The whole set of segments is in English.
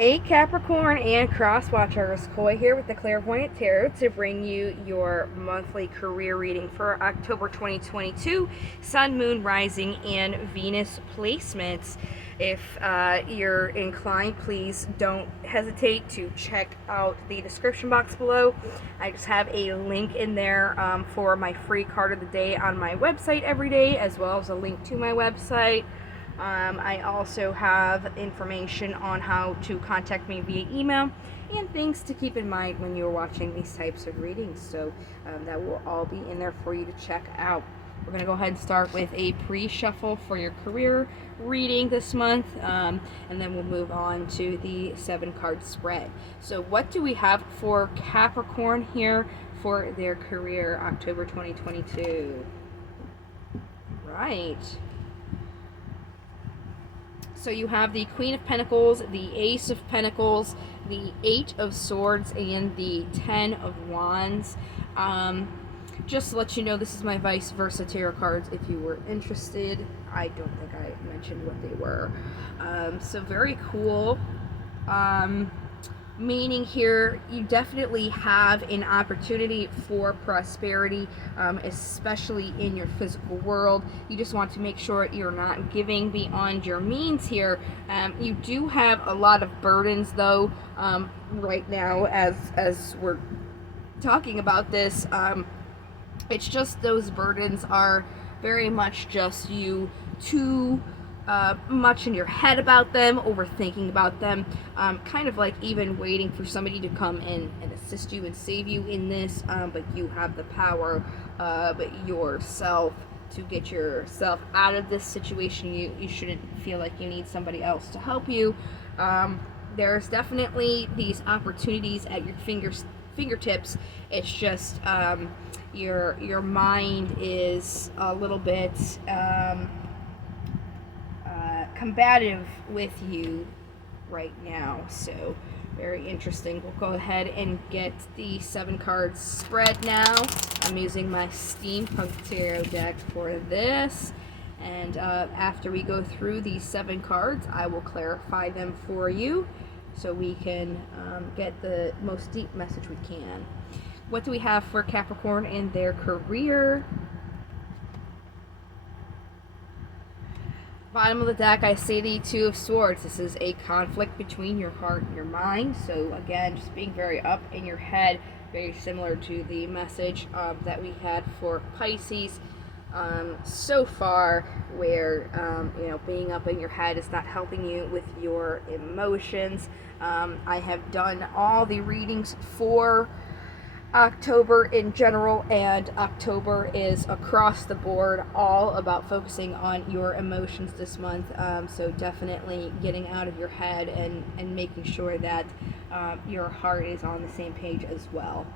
Hey Capricorn and Cross Watchers, Koi here with the Clairvoyant Tarot to bring you your monthly career reading for October 2022, Sun, Moon, Rising, and Venus placements. If you're inclined, please don't hesitate to check out the description box below. I just have a link in there for my free card of the day on my website every day, as well as a link to my website. I also have information on how to contact me via email and things to keep in mind when you're watching these types of readings. So that will all be in there for you to check out. We're going to go ahead and start with a pre-shuffle for your career reading this month, and then we'll move on to the 7-card spread. So what do we have for Capricorn here for their career October 2022? Right. So you have the Queen of Pentacles, the Ace of Pentacles, the 8 of Swords, and the 10 of Wands. Just to let you know, this is my vice versa tarot cards if you were interested. I don't think I mentioned what they were. So very cool. Meaning here, you definitely have an opportunity for prosperity, especially in your physical world. You just want to make sure you're not giving beyond your means here. You do have a lot of burdens, though, right now as we're talking about this. It's just those burdens are very much just you too much in your head about them, overthinking about them, kind of like even waiting for somebody to come in and assist you and save you in this, but you have the power yourself to get yourself out of this situation. You shouldn't feel like you need somebody else to help you. There's definitely these opportunities at your fingertips. It's just your mind is a little bit combative with you right now, so very interesting. We'll go ahead and get the 7 cards spread now. I'm using my Steampunk Tarot deck for this, and after we go through these 7 cards, I will clarify them for you so we can get the most deep message we can. What do we have for Capricorn in their career? Bottom of the deck, I see the 2 of Swords. This is a conflict between your heart and your mind. So again, just being very up in your head, very similar to the message that we had for Pisces so far, where being up in your head is not helping you with your emotions. I have done all the readings for October in general, and October is across the board all about focusing on your emotions this month, so definitely getting out of your head and making sure that your heart is on the same page as well.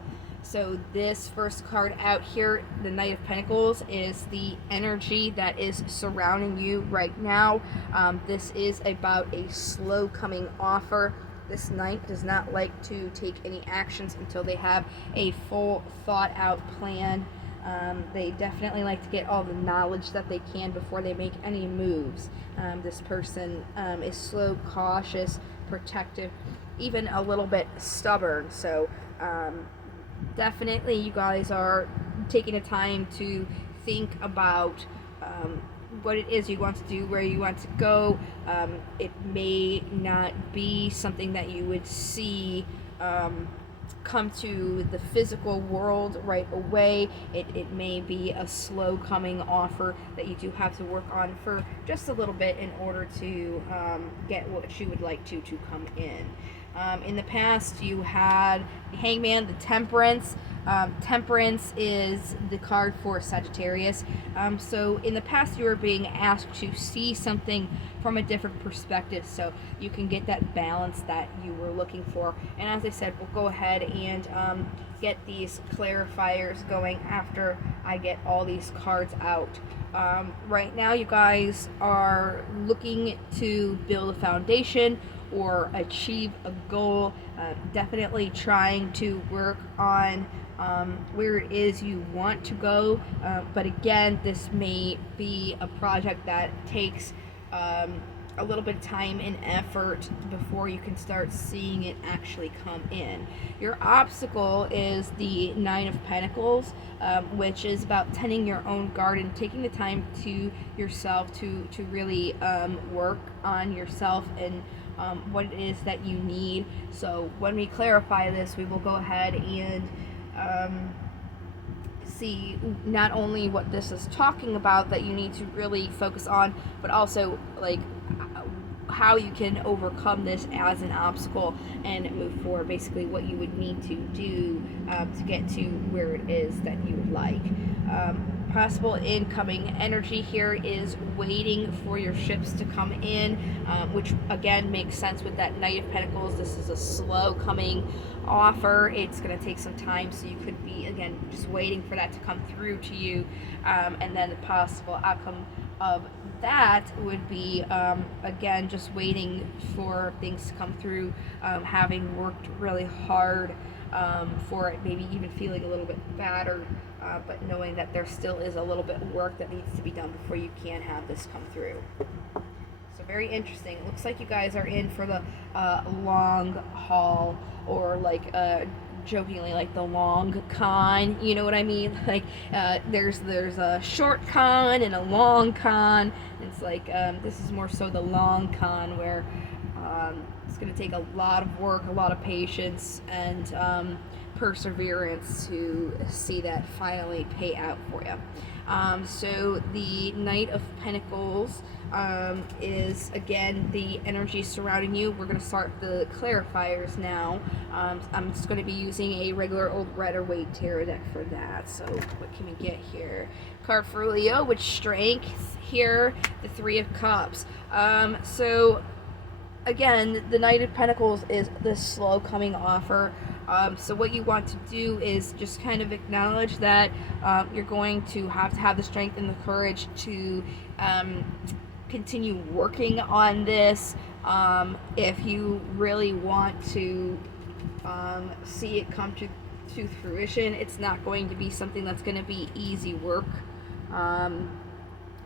So this first card out here, the Knight of Pentacles, is the energy that is surrounding you right now. This is about a slow coming offer. This Knight does not like to take any actions until they have a full thought out plan. They definitely like to get all the knowledge that they can before they make any moves. This person is slow, cautious, protective, even a little bit stubborn. So definitely you guys are taking the time to think about what it is you want to do, where you want to go. It may not be something that you would see come to the physical world right away. It may be a slow coming offer that you do have to work on for just a little bit in order to get what you would like to come in. In the past, you had the Hangman, the Temperance. Temperance is the card for Sagittarius. So in the past, you were being asked to see something from a different perspective, so you can get that balance that you were looking for. And as I said, we'll go ahead and get these clarifiers going after I get all these cards out. Right now, you guys are looking to build a foundation or achieve a goal. Definitely trying to work on where it is you want to go, but again, this may be a project that takes a little bit of time and effort before you can start seeing it actually come in. Your obstacle is the Nine of Pentacles, which is about tending your own garden, taking the time to yourself to really work on yourself and what it is that you need. So when we clarify this, we will go ahead and see not only what this is talking about that you need to really focus on, but also like how you can overcome this as an obstacle and move forward. Basically what you would need to do to get to where it is that you would like. Possible incoming energy here is waiting for your ships to come in, which again makes sense with that Knight of Pentacles. This is a slow coming offer. It's going to take some time, so you could be again just waiting for that to come through to you, and then the possible outcome of that would be again just waiting for things to come through, having worked really hard for it, maybe even feeling a little bit battered, but knowing that there still is a little bit of work that needs to be done before you can have this come through. So very interesting. It looks like you guys are in for the long haul, or like jokingly like the long con, you know what I mean? Like there's a short con and a long con. It's like this is more so the long con, where it's going to take a lot of work, a lot of patience, and perseverance to see that finally pay out for you. So the Knight of Pentacles is again the energy surrounding you. We're going to start the clarifiers now. I'm just going to be using a regular old Rider-Waite tarot deck for that. So what can we get here? Card for Leo with strength here, the Three of Cups. So again, the Knight of Pentacles is this slow coming offer. So what you want to do is just kind of acknowledge that you're going to have the strength and the courage to continue working on this. If you really want to see it come to fruition, it's not going to be something that's going to be easy work.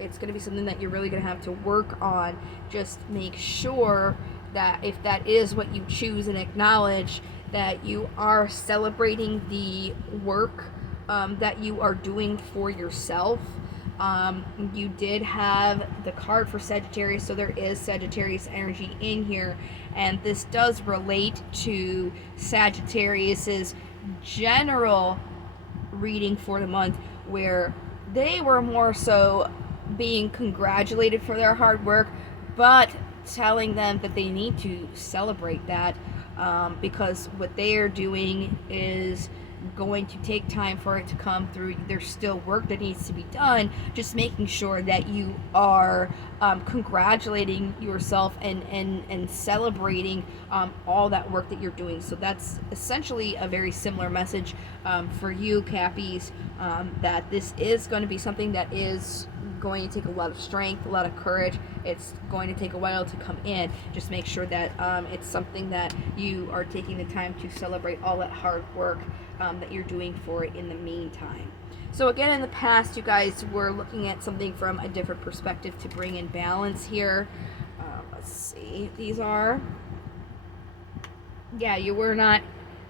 It's going to be something that you're really going to have to work on. Just make sure that if that is what you choose, and acknowledge that you are celebrating the work that you are doing for yourself. You did have the card for Sagittarius, so there is Sagittarius energy in here, and this does relate to Sagittarius's general reading for the month, where they were more so being congratulated for their hard work, but telling them that they need to celebrate that, because what they are doing is going to take time for it to come through. There's still work that needs to be done, just making sure that you are congratulating yourself and celebrating all that work that you're doing. So that's essentially a very similar message for you, Cappies, that this is going to be something that is going to take a lot of strength, a lot of courage. It's going to take a while to come in. Just make sure that it's something that you are taking the time to celebrate all that hard work that you're doing for it in the meantime. So again, in the past, you guys were looking at something from a different perspective to bring in balance here. Let's see, these are, yeah, you were not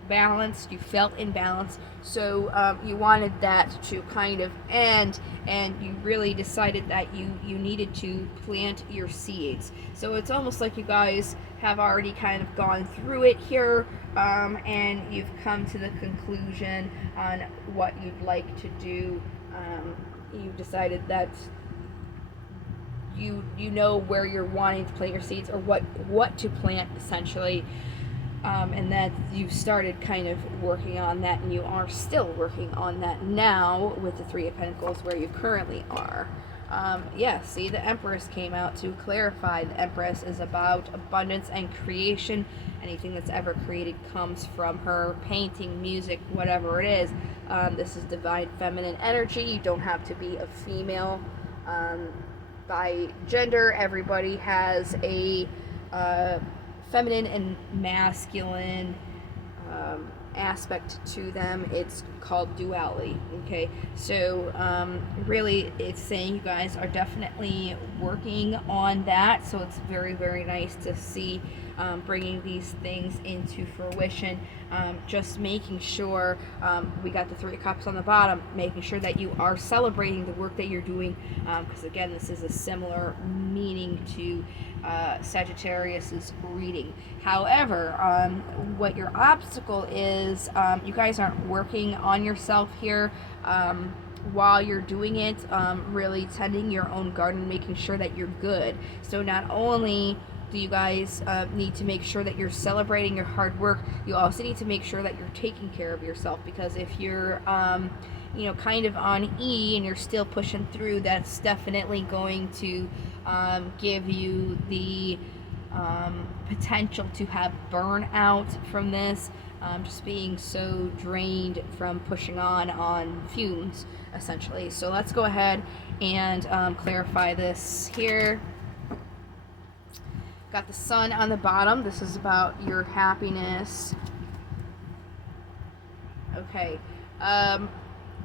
balanced, you felt imbalanced, so you wanted that to kind of end, and you really decided that you needed to plant your seeds. So it's almost like you guys have already kind of gone through it here, and you've come to the conclusion on what you'd like to do. You've decided that you know where you're wanting to plant your seeds, or what to plant essentially. And that you started kind of working on that, and you are still working on that now with the Three of Pentacles where you currently are. Yeah, see, the Empress came out to clarify. The Empress is about abundance and creation. Anything that's ever created comes from her. Painting, music, whatever it is. This is divine feminine energy. You don't have to be a female. By gender, everybody has a feminine and masculine aspect to them. It's called duality. Okay, so really it's saying you guys are definitely working on that, so it's very, very nice to see bringing these things into fruition. Just making sure we got the Three of Cups on the bottom, making sure that you are celebrating the work that you're doing, because again, this is a similar meaning to Sagittarius's reading. However, what your obstacle is, you guys aren't working on yourself here while you're doing it, really tending your own garden, making sure that you're good. So not only do you guys need to make sure that you're celebrating your hard work, you also need to make sure that you're taking care of yourself, because if you're kind of on E and you're still pushing through, that's definitely going to give you the potential to have burnout from this, just being so drained from pushing on fumes, essentially. So let's go ahead and clarify this here. Got the Sun on the bottom. This is about your happiness. Okay.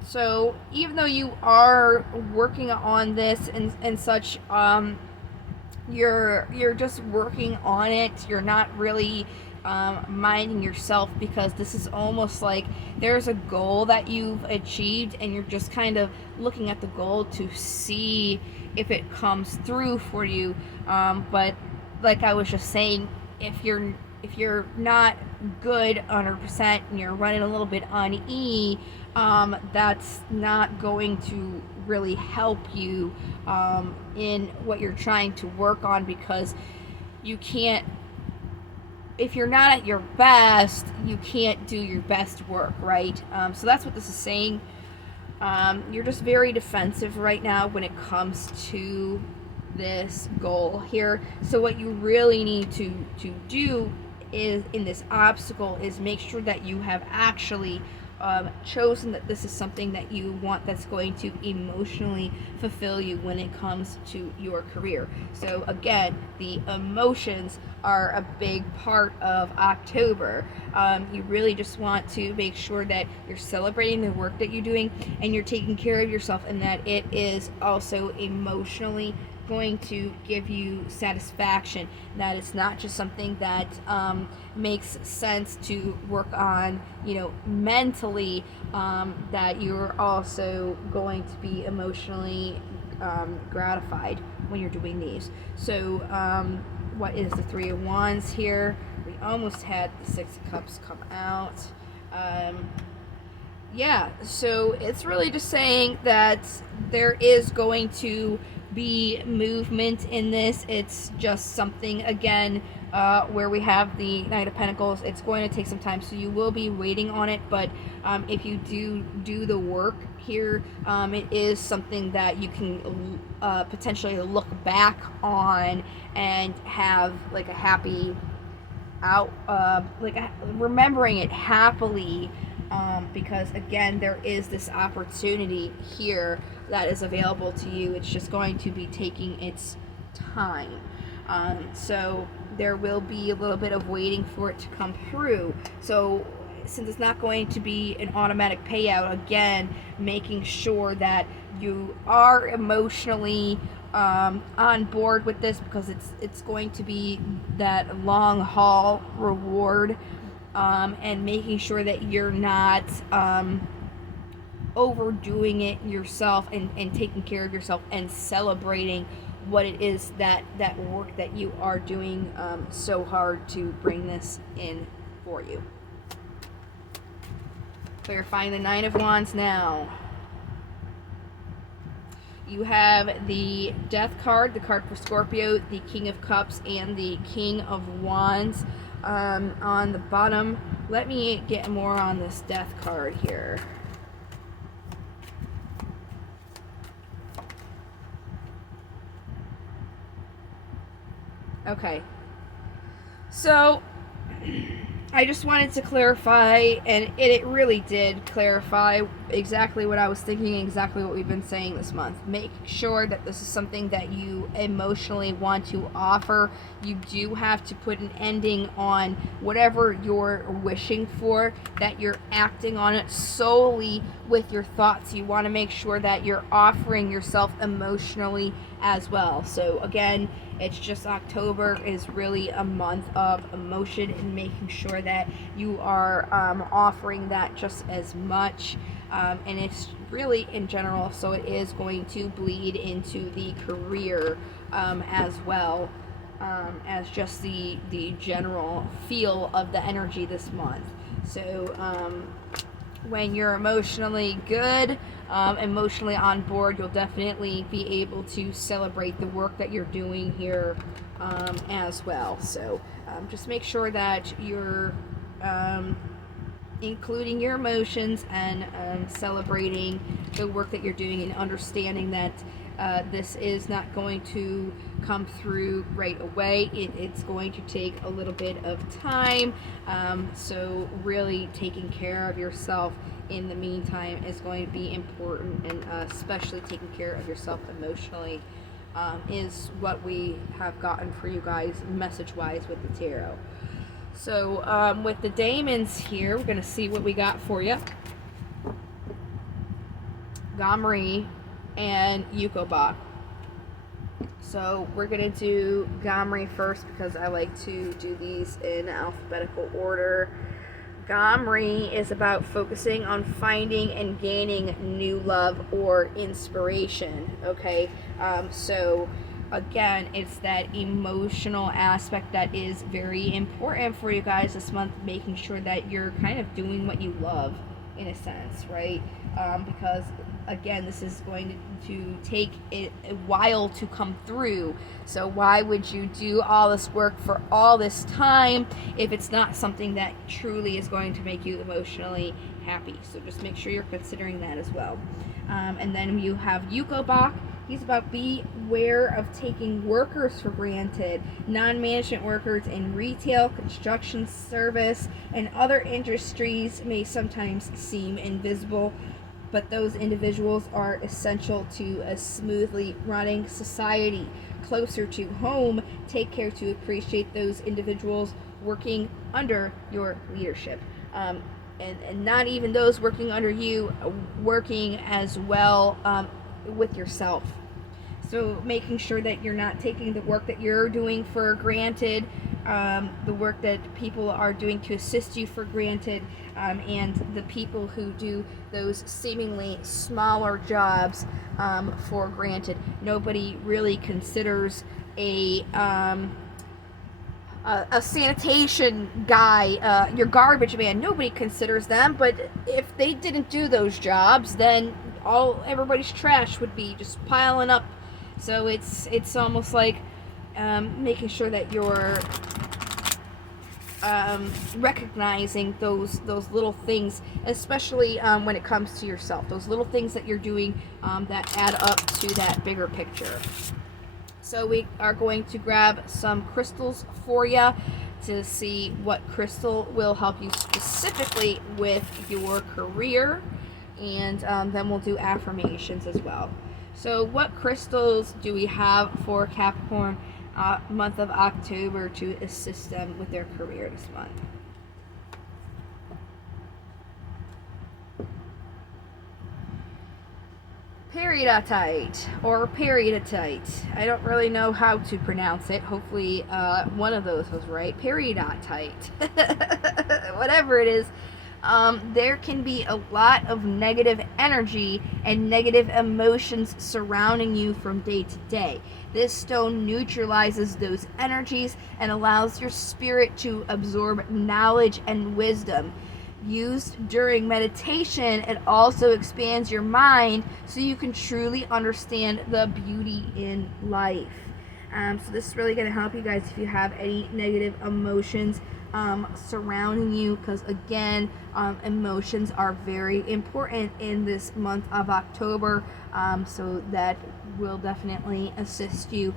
So even though you are working on this and such, you're just working on it. You're not really minding yourself, because this is almost like there's a goal that you've achieved and you're just kind of looking at the goal to see if it comes through for you. But like I was just saying, if you're not good 100% and you're running a little bit on E, that's not going to really help you in what you're trying to work on, because you can't, if you're not at your best, you can't do your best work, right? So that's what this is saying. You're just very defensive right now when it comes to this goal here. So what you really need to do is, in this obstacle, is make sure that you have actually chosen that this is something that you want, that's going to emotionally fulfill you when it comes to your career. So again, the emotions are a big part of October. You really just want to make sure that you're celebrating the work that you're doing and you're taking care of yourself, and that it is also emotionally going to give you satisfaction, that it's not just something that makes sense to work on, mentally, that you're also going to be emotionally gratified when you're doing these. So what is the Three of Wands here? We almost had the Six of Cups come out. Yeah, so it's really just saying that there is going to be movement in this. It's just something, again, where we have the Knight of Pentacles. It's going to take some time, so you will be waiting on it, but if you do the work here, it is something that you can potentially look back on and have like a happy remembering it happily, because again, there is this opportunity here that is available to you. It's just going to be taking its time. So there will be a little bit of waiting for it to come through. So since it's not going to be an automatic payout, again, making sure that you are emotionally on board with this, because it's going to be that long haul reward, and making sure that you're not overdoing it yourself, and taking care of yourself and celebrating what it is, that work that you are doing so hard to bring this in for you. Clarifying the Nine of Wands now. You have the Death card, the card for Scorpio, the King of Cups, and the King of Wands on the bottom. Let me get more on this Death card here. Okay. So I just wanted to clarify, and it really did clarify exactly what I was thinking, exactly what we've been saying this month. Make sure that this is something that you emotionally want to offer. You do have to put an ending on whatever you're wishing for, that you're acting on it solely with your thoughts. You want to make sure that you're offering yourself emotionally as well. So again, it's just October is really a month of emotion, and making sure that you are offering that just as much. And it's really in general, so it is going to bleed into the career as well, as just the general feel of the energy this month. So when you're emotionally good, emotionally on board, you'll definitely be able to celebrate the work that you're doing here as well. So just make sure that you're including your emotions and celebrating the work that you're doing, and understanding that this is not going to come through right away. It's going to take a little bit of time. So really taking care of yourself in the meantime is going to be important, and especially taking care of yourself emotionally is what we have gotten for you guys message-wise with the tarot. So with the daemons here, we're going to see what we got for you. Gamri and Yukobak. So we're going to do Gamri first, because I like to do these in alphabetical order. Gamri is about focusing on finding and gaining new love or inspiration. Okay, so again, it's that emotional aspect that is very important for you guys this month, making sure that you're kind of doing what you love in a sense, right? Because again, this is going to take a while to come through. So why would you do all this work for all this time if it's not something that truly is going to make you emotionally happy? So just make sure you're considering that as well. And then you have Yukobak. He's about beware of taking workers for granted. Non-management workers in retail, construction, service, and other industries may sometimes seem invisible, but those individuals are essential to a smoothly running society. Closer to home, take care to appreciate those individuals working under your leadership. And not even those working under you, working as well with yourself. So making sure that you're not taking the work that you're doing for granted, the work that people are doing to assist you for granted, and the people who do those seemingly smaller jobs for granted. Nobody really considers a sanitation guy, your garbage man. Nobody considers them, but if they didn't do those jobs, then everybody's trash would be just piling up. So it's almost like making sure that you're recognizing those little things, especially when it comes to yourself. Those little things that you're doing that add up to that bigger picture. So we are going to grab some crystals for you to see what crystal will help you specifically with your career, and then we'll do affirmations as well. So what crystals do we have for Capricorn month of October to assist them with their career this month? Periodite or periodite. I don't really know how to pronounce it. Hopefully one of those was right. Periodite. Whatever it is. There can be a lot of negative energy and negative emotions surrounding you from day to day. This stone neutralizes those energies and allows your spirit to absorb knowledge and wisdom. Used during meditation, it also expands your mind so you can truly understand the beauty in life. So this is really going to help you guys if you have any negative emotions surrounding you, because again, emotions are very important in this month of October, so that will definitely assist you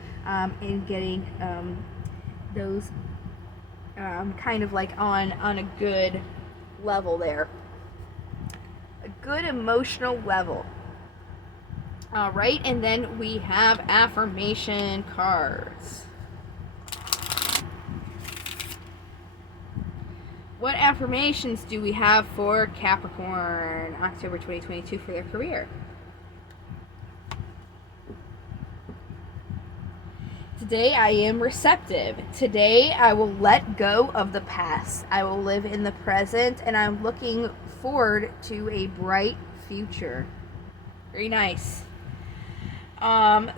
in getting those kind of like on a good level there. A good emotional level. All right, and then we have affirmation cards. What affirmations do we have for Capricorn October 2022 for their career? Today I am receptive. Today I will let go of the past. I will live in the present, and I'm looking forward to a bright future. Very nice.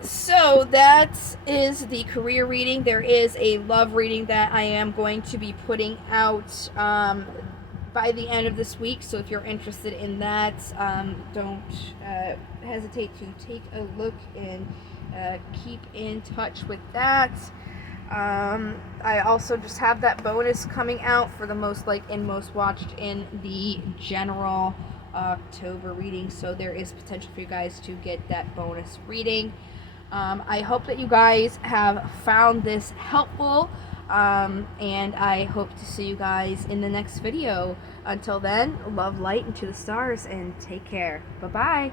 So that is the career reading. There is a love reading that I am going to be putting out by the end of this week. So if you're interested in that, don't hesitate to take a look and keep in touch with that. I also just have that bonus coming out for the most liked and most watched in the general October reading, so there is potential for you guys to get that bonus reading. I hope that you guys have found this helpful, and I hope to see you guys in the next video. Until then, love, light, and to the stars, and take care. Bye-bye.